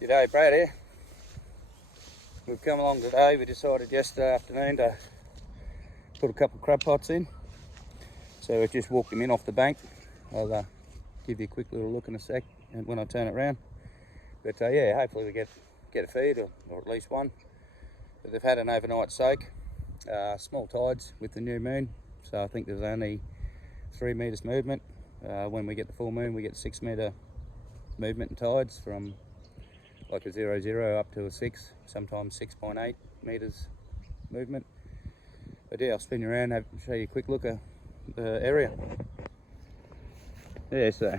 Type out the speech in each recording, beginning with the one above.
G'day, Brad here. We've come along today. We decided yesterday afternoon to put a couple of crab pots in. So we just walked them in off the bank. I'll give you a quick little look in a sec and when I turn it around. But yeah, hopefully we get a feed or at least one. But they've had an overnight soak. Small tides with the new moon. So I think there's only 3 meters movement. When we get the full moon, we get 6 meter movement in tides from like a 0.0 up to a 6, sometimes 6.8 meters movement. But yeah, I'll spin you around and show you a quick look at the area. Yeah, so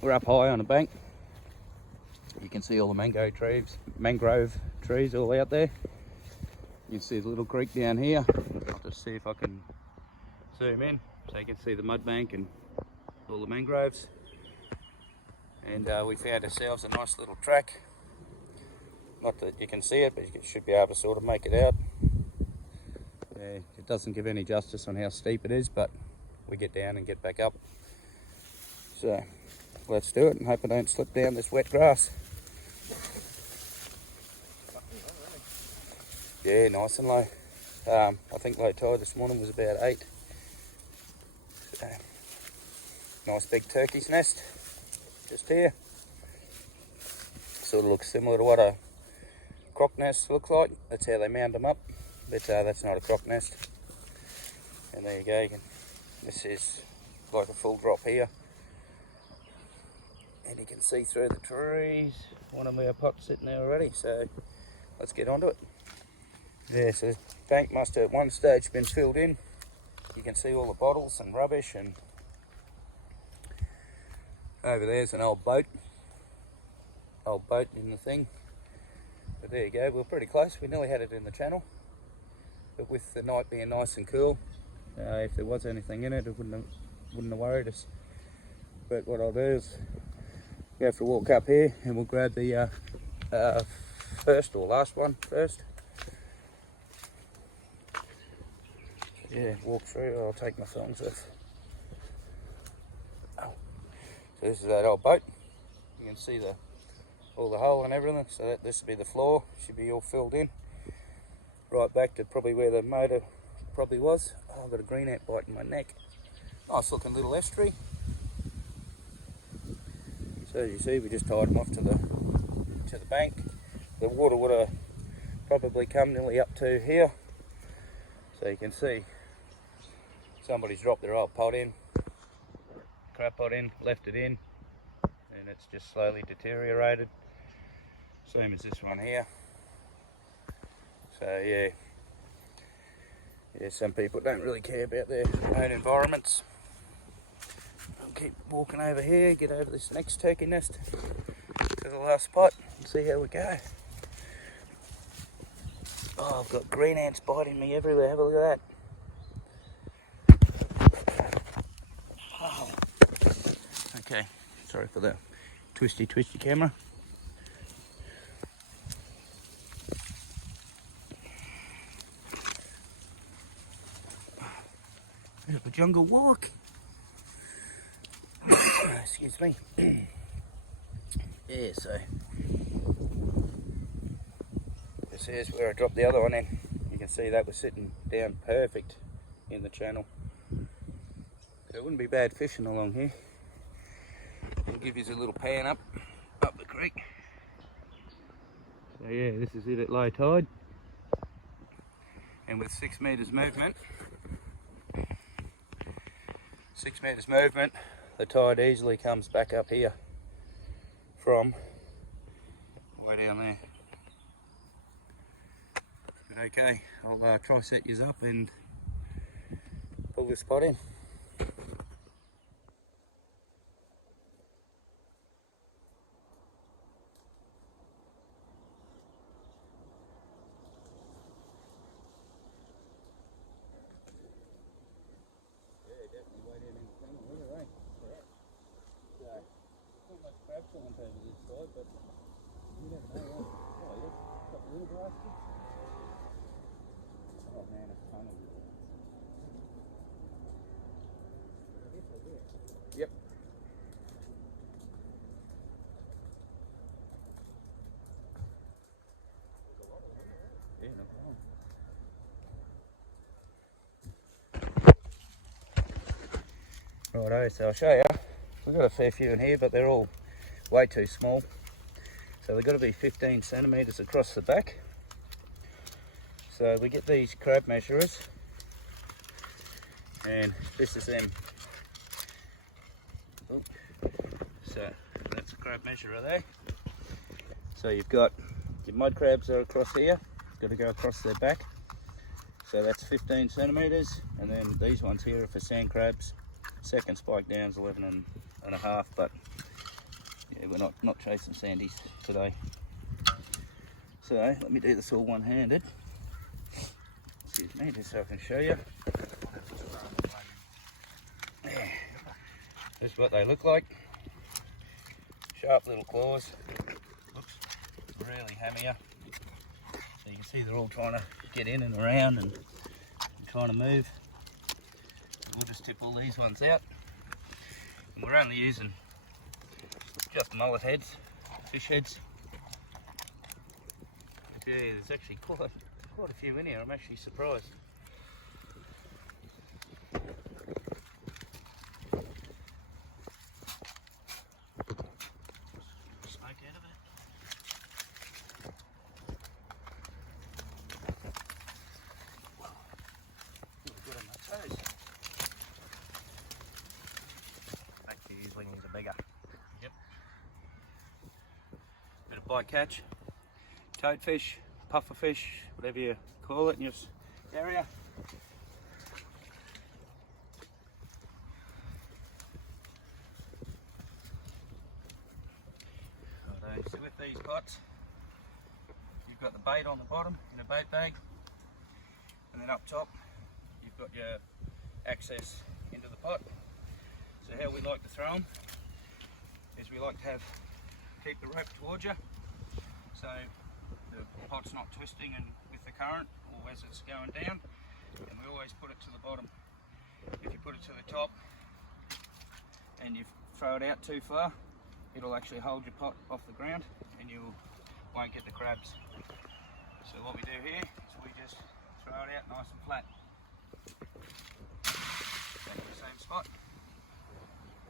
we're up high on a bank. You can see all the mangrove trees all out there. You can see the little creek down here. I'll just see if I can zoom in so you can see the mud bank and all the mangroves. And we found ourselves a nice little track. Not that you can see it, but you should be able to sort of make it out. Yeah, it doesn't give any justice on how steep it is, but we get down and get back up. So let's do it and hope I don't slip down this wet grass. Yeah, nice and low. I think low tide this morning was about 8. So, nice big turkey's nest just here. Sort of looks similar to what a croc nest looks like. That's how they mound them up, but that's not a croc nest. And there you go. This is like a full drop here, and you can see through the trees. One of our pots sitting there already, so let's get onto it. Yeah, so the bank must have at one stage been filled in. You can see all the bottles and rubbish, and over there's an old boat in the thing. But there you go, we're pretty close. We nearly had it in the channel, but with the night being nice and cool, if there was anything in it, it wouldn't have worried us. But what I'll do is go for a walk up here and we'll grab the first or last one first. Yeah, walk through. I'll take my thongs off. Oh. So this is that old boat. You can see all the hole and everything. So this will be the floor. Should be all filled in. Right back to probably where the motor probably was. Oh, I've got a green ant bite in my neck. Nice looking little estuary. So as you see, we just tied them off to the bank. The water would have probably come nearly up to here. So you can see somebody's dropped their old pot in, crab pot in, left it in, and it's just slowly deteriorated. Same as this one here. So yeah, some people don't really care about their own environments. I'll keep walking over here, get over this next turkey nest to the last spot and see how we go. Oh, I've got green ants biting me everywhere. Have a look at that. Oh. Okay, sorry for the twisty camera. Bit of a jungle walk. Excuse me. Yeah, so this is where I dropped the other one in. You can see that was sitting down perfect in the channel. So it wouldn't be bad fishing along here. I'll give you a little pan up the creek. So yeah, this is it at low tide. And with 6 meters movement, the tide easily comes back up here from way down there. But okay, I'll try set yours up and pull this pot in. Over this side, but you never know. Oh, yeah, got the little grass. Oh man, it's a ton of it. Yep. Yeah, Righto, so I'll show you. We've got a fair few in here, but they're all way too small. So they've got to be 15 centimetres across the back. So we get these crab measurers, and this is them. Oh, so that's a crab measurer there. So you've got your mud crabs are across here, got to go across their back. So that's 15 centimetres, and then these ones here are for sand crabs. Second spike down's 11.5, but yeah, we're not chasing sandies today. So let me do this all one-handed. Excuse me, just so I can show you. Yeah. This is what they look like. Sharp little claws. Oops, really hammier. So you can see they're all trying to get in and around and trying to move. We'll just tip all these ones out. And we're only using just mullet heads, fish heads. But yeah, there's actually quite a few in here. I'm actually surprised. Smoke out of it. Good on my toes. Actually, usually need a bigger. Yep. Bit of bycatch, toadfish, pufferfish, whatever you call it in your area. So with these pots, you've got the bait on the bottom in a bait bag, and then up top you've got your access into the pot. So how we like to throw them is we like to keep the rope towards you, so the pot's not twisting and with the current or as it's going down, and we always put it to the bottom. If you put it to the top and you throw it out too far, it'll actually hold your pot off the ground and you won't get the crabs. So what we do here is we just throw it out nice and flat. Back to the same spot.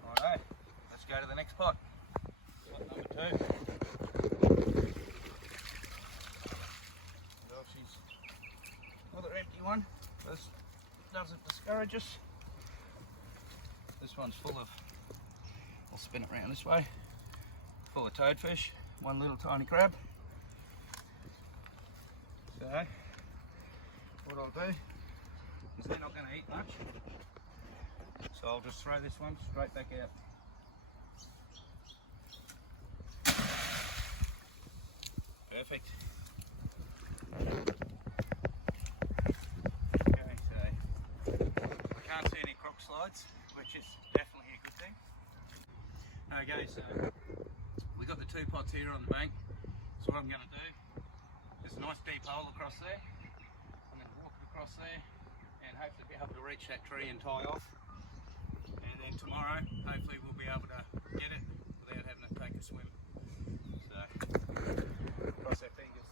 Righto, let's go to the next pot. Pot number 2. Well, she's another empty one. This doesn't discourage us. This one's full of, I'll spin it around this way, full of toadfish, one little tiny crab. So what I'll do is they're not going to eat much, so I'll just throw this one straight back out. Perfect. Okay, so I can't see any croc slides, which is definitely a good thing. Okay, so we got the 2 pots here on the bank. So what I'm going to do, there's a nice deep hole across there. I'm going to walk it across there and hopefully be able to reach that tree and tie off. And then tomorrow, hopefully we'll be able to get it without having to take a swim. So, cross our fingers.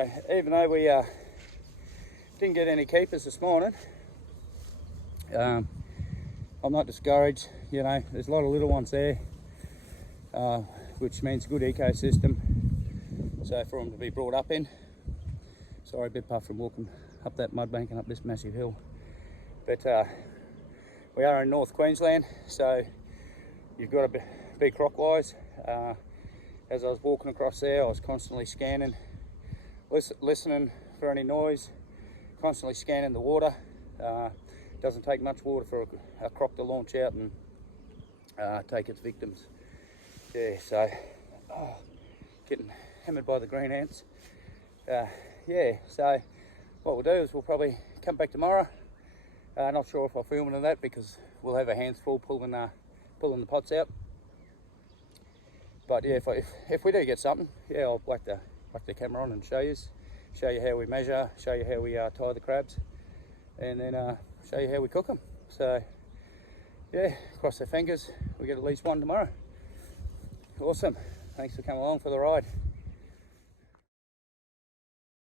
So even though we didn't get any keepers this morning, I'm not discouraged. You know, there's a lot of little ones there, which means good ecosystem. So for them to be brought up in. Sorry, a bit puffed from walking up that mud bank and up this massive hill. But we are in North Queensland, so you've got to be croc-wise. As I was walking across there, I was constantly scanning, listening for any noise, constantly scanning the water. Doesn't take much water for a croc to launch out and take its victims. Yeah, so getting hammered by the green ants. Yeah, so what we'll do is we'll probably come back tomorrow. Not sure if I'll film it or that because we'll have our hands full pulling the pots out. But yeah, if we do get something, yeah, I'll whack the camera on and show you how we measure, show you how we tie the crabs, and then show you how we cook them. So yeah, cross our fingers, we get at least one tomorrow. Awesome. Thanks for coming along for the ride.